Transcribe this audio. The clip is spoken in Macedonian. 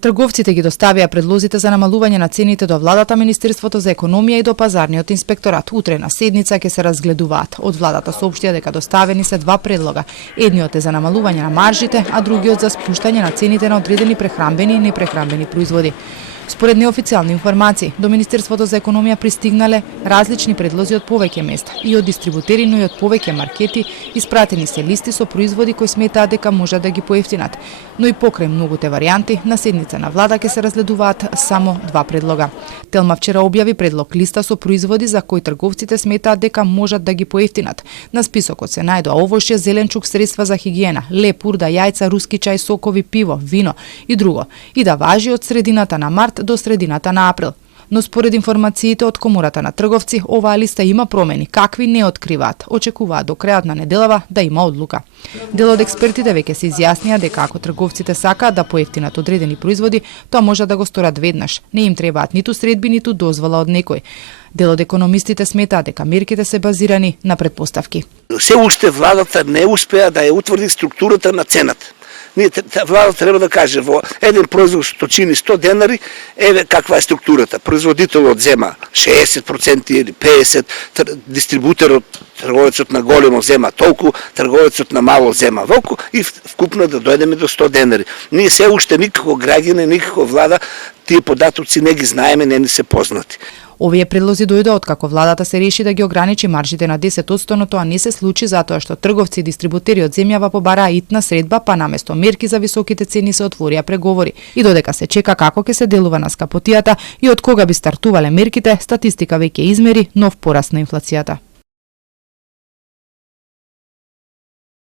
Трговците ги доставија предлозите за намалување на цените до владата, Министерството за економија и до пазарниот инспекторат. Утре на седница ќе се разгледуваат. Од владата соопштија дека доставени се два предлога. Едниот е за намалување на маржите, а другиот за спуштање на цените на одредени прехрамбени и непрехрамбени производи. Според неофицијални информации, до Министерството за економија пристигнале различни предлози од повеќе места и од дистрибутери, но и од повеќе маркети. Испратени се листи со производи кои сметаат дека можат да ги поевтинат. Но и покрај многуте варијанти, на седница на влада ќе се разгледуваат само два предлога. Телма вчера објави предлог листа со производи за кои трговците сметаат дека можат да ги поевтинат. На списокот се најдоа овошје, зеленчук, средства за хигиена, леп, урда, јајца, руски чај, сокови, пиво, вино и друго. И да важи од средината на март до средината на април. Но според информациите од Комората на трговци, оваа листа има промени, какви не откриваат. Очекуваат до крајот на неделава да има одлука. Дел од експертите веќе се изјаснија дека ако трговците сакаат да поевтинат одредени производи, тоа може да го сторат веднаш. Не им требаат ниту средби, ниту дозвола од некој. Дел од економистите сметаат дека мерките се базирани на претпоставки. Се уште владата не успеа да ја утврди структурата на цената. Владата треба да каже во еден производ што чини 100 денари, еве каква е структурата. Производителот зема 60% или 50%, дистрибутерот, трговецот на големо зема толку, трговецот на мало зема волку и вкупно да дојдеме до 100 денари. Ние се уште никако граѓани, никако влада тие податоци не ги знаеме, не ни се познати. Овие предлози дојдоа откако владата се реши да ги ограничи маржите на 10%, но тоа не се случи затоа што трговци и дистрибутери од земјава побараа итна средба, па наместо мерки за високите цени се отворија преговори. И додека се чека како ќе се делува на скапотијата и од кога би стартувале мерките, статистика веќе измери нов пораст на инфлацијата.